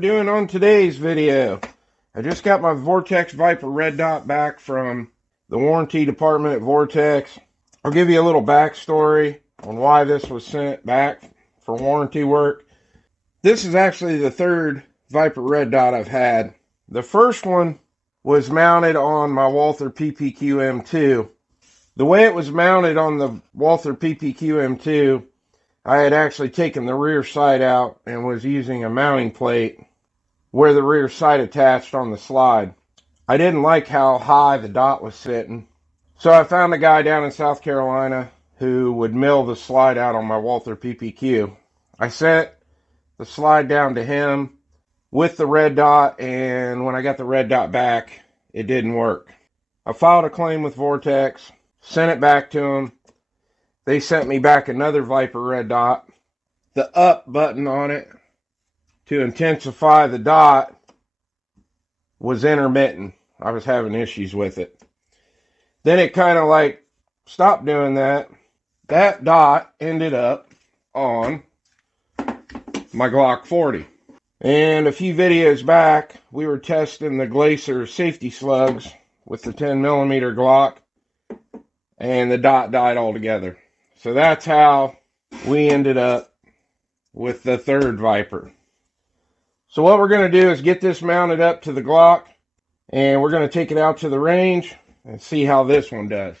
doing on today's video. I just got my Vortex Viper red dot back from the warranty department at Vortex. I'll give you a little backstory on why this was sent back for warranty work. This is actually the third Viper red dot I've had. The first one was mounted on my Walther Pt.2. The way it was mounted on the Walther Pt.2, I had actually taken the rear sight out and was using a mounting plate where the rear sight attached on the slide. I didn't like how high the dot was sitting, so I found a guy down in South Carolina who would mill the slide out on my Walther PPQ. I sent the slide down to him with the red dot, and when I got the red dot back, it didn't work. I filed a claim with Vortex, sent it back to them. They sent me back another Viper red dot. The up button on it to intensify the dot was intermittent. I was having issues with it. Then it kind of like stopped doing that. That dot ended up on my Glock 40. And a few videos back, we were testing the Glacier safety slugs with the 10mm Glock, and the dot died altogether. So that's how we ended up with the third Viper. So what we're going to do is get this mounted up to the Glock, and we're going to take it out to the range and see how this one does.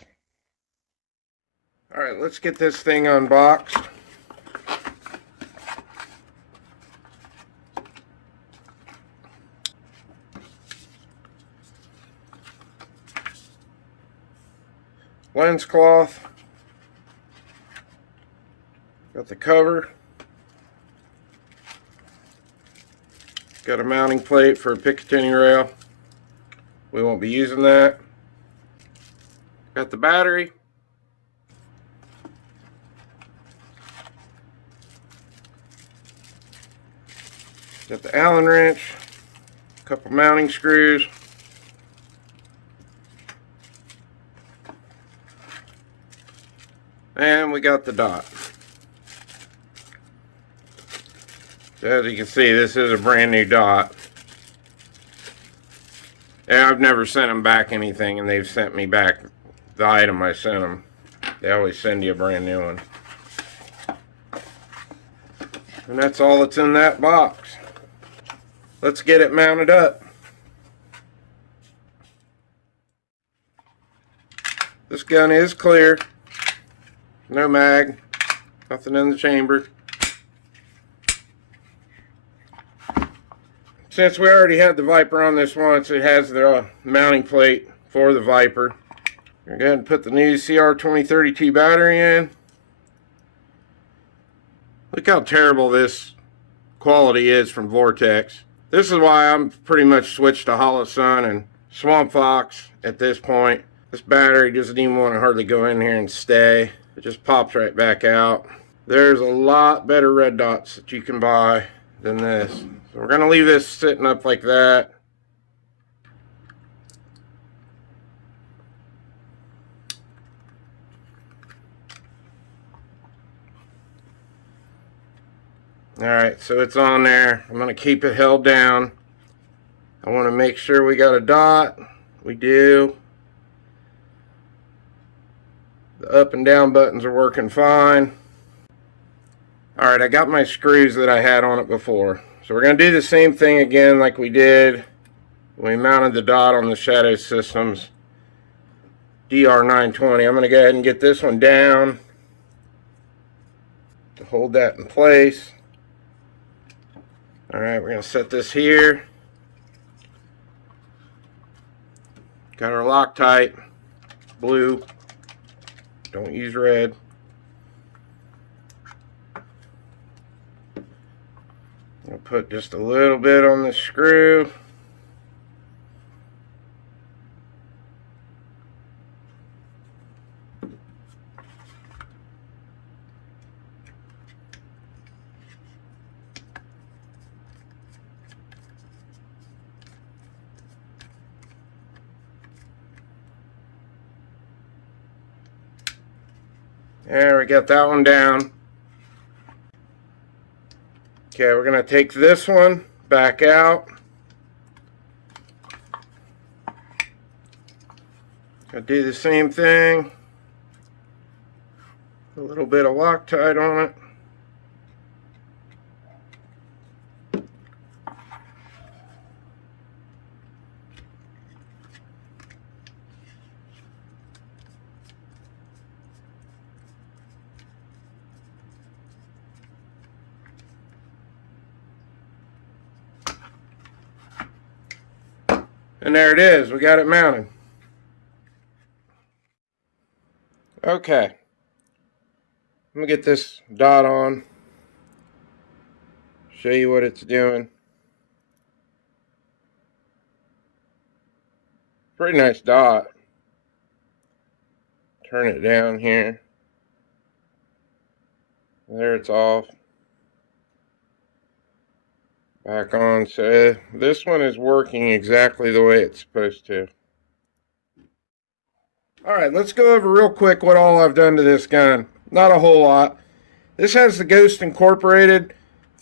Alright, let's get this thing unboxed. Lens cloth. Got the cover. Got a mounting plate for a Picatinny rail. We won't be using that. Got the battery. Got the Allen wrench. A couple mounting screws. And we got the dot. So as you can see, this is a brand new dot. And I've never sent them back anything, and they've sent me back the item I sent them. They always send you a brand new one. And that's all that's in that box. Let's get it mounted up. This gun is clear. No mag. Nothing in the chamber. Since we already had the Viper on this once, it has the mounting plate for the Viper. We're going to put the new CR2032 battery in. Look how terrible this quality is from Vortex. This is why I'm pretty much switched to Holosun and Swamp Fox at this point. This battery doesn't even want to hardly go in here and stay. It just pops right back out. There's a lot better red dots that you can buy than this. So we're going to leave this sitting up like that. Alright, so it's on there. I'm going to keep it held down. I want to make sure we got a dot. We do. The up and down buttons are working fine. Alright, I got my screws that I had on it before. So we're going to do the same thing again like we did when we mounted the dot on the Shadow Systems DR920. I'm going to go ahead and get this one down to hold that in place. Alright, we're going to set this here. Got our Loctite, blue. Don't use red. I'll put just a little bit on the screw. There, we got that one down. Okay, we're going to take this one, back out. I do the same thing. A little bit of Loctite on it. And there it is. We got it mounted. Okay. I'm going to get this dot on. Show you what it's doing. Pretty nice dot. Turn it down here. There it's off. Back on. So this one is working exactly the way it's supposed to. Alright, let's go over real quick what all I've done to this gun. Not a whole lot. This has the Ghost Incorporated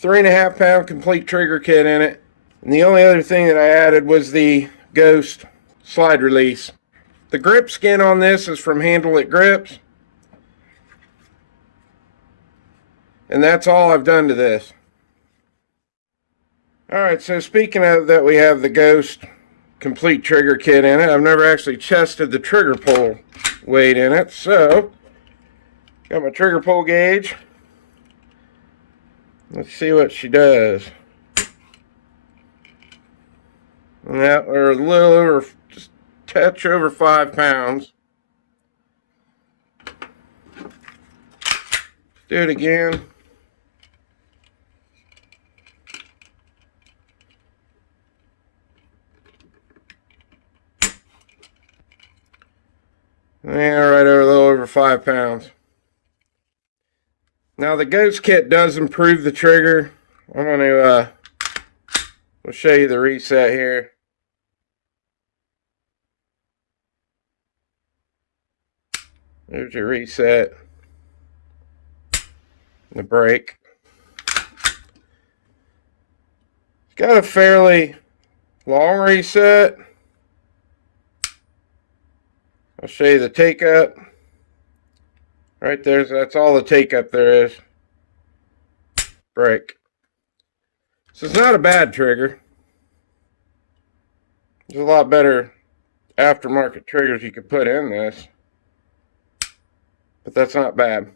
3.5 pound complete trigger kit in it. And the only other thing that I added was the Ghost slide release. The grip skin on this is from Handle It Grips. And that's all I've done to this. Alright, so speaking of that, we have the Ghost complete trigger kit in it. I've never actually tested the trigger pull weight in it, so got my trigger pull gauge. Let's see what she does. Yeah, we're a little over, just a touch over 5 pounds. Do it again. Yeah, right over a little over 5 pounds. Now the Ghost kit does improve the trigger. I'm going to we'll show you the reset here. There's your reset. The brake. It's got a fairly long reset. I'll show you the take up. Right there, that's all the take up there is. Brake. So it's not a bad trigger. There's a lot better aftermarket triggers you could put in this. But that's not bad.